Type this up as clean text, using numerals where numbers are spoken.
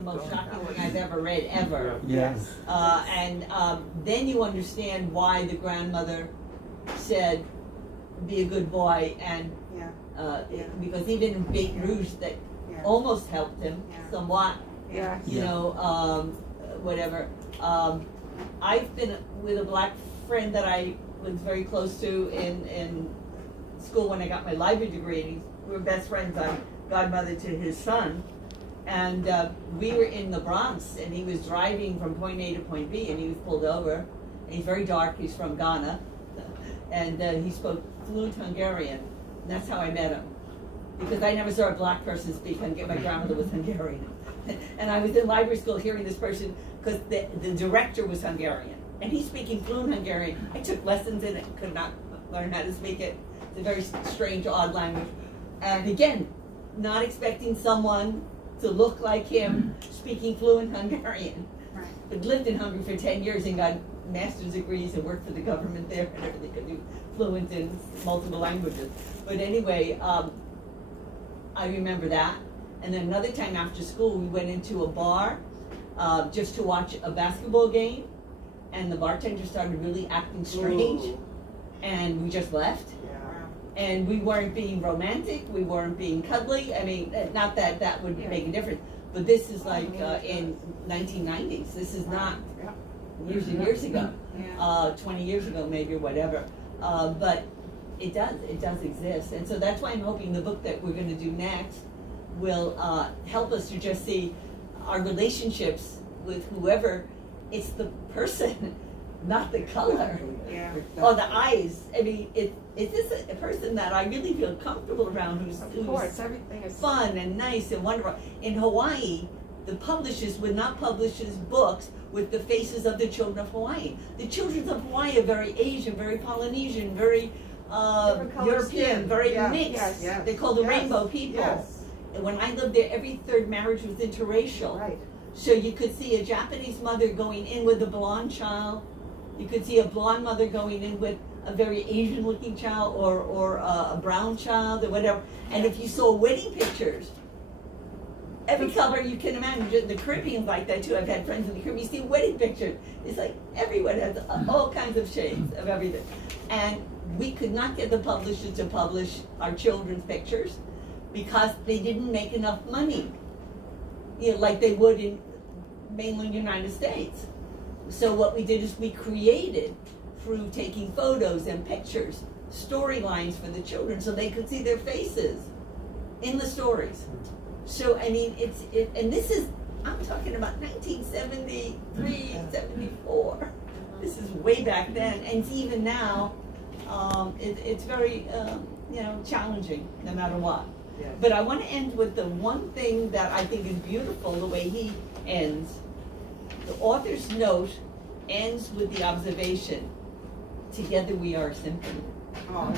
The most shocking thing I've ever read, ever. Yes. And then you understand why the grandmother said, be a good boy, and because even in Baton Rouge, that almost helped him somewhat, you know, whatever. I've been with a black friend that I was very close to in school when I got my library degree, and we were best friends. I'm godmother to his son. And we were in the Bronx, and he was driving from point A to point B, and he was pulled over. And he's very dark. He's from Ghana, and he spoke fluent Hungarian. And that's how I met him, because I never saw a black person speak Hungarian. My grandmother was Hungarian, and I was in library school hearing this person because the director was Hungarian, and he's speaking fluent Hungarian. I took lessons in it, could not learn how to speak it. It's a very strange, odd language. And again, not expecting someone to look like him, speaking fluent Hungarian. Right. But lived in Hungary for 10 years and got master's degrees and worked for the government there and everything, could do fluent in multiple languages. But anyway, I remember that. And then another time after school, we went into a bar just to watch a basketball game, and the bartender started really acting strange. Ooh. And we just left. And we weren't being romantic, we weren't being cuddly. I mean, not that that would make a difference, but this is like in 1990s. This is not years and years ago, 20 years ago maybe, or whatever. But it does exist. And so that's why I'm hoping the book that we're going to do next will help us to just see our relationships with whoever. It's the person, not the color, or the eyes. I mean, is this a person that I really feel comfortable around, who's everything is fun and nice and wonderful? In Hawaii, the publishers would not publish his books with the faces of the children of Hawaii. The children of Hawaii are very Asian, very Polynesian, very European, very mixed. They call the rainbow people. And when I lived there, every third marriage was interracial. Right. So you could see a Japanese mother going in with a blonde child. You could see a blonde mother going in with a very Asian-looking child, or a brown child, or whatever. And if you saw wedding pictures, every color you can imagine. The Caribbean's like that too. I've had friends in the Caribbean. You see wedding pictures. It's like everyone has all kinds of shades of everything. And we could not get the publishers to publish our children's pictures because they didn't make enough money, you know, like they would in mainland United States. So what we did is we created, through taking photos and pictures, storylines for the children so they could see their faces in the stories. So, I mean, and this is, I'm talking about 1973, 74. This is way back then, and even now, it's very, you know, challenging, no matter what. Yes. But I want to end with the one thing that I think is beautiful, the way he ends. The author's note ends with the observation, together we are a symphony. Oh,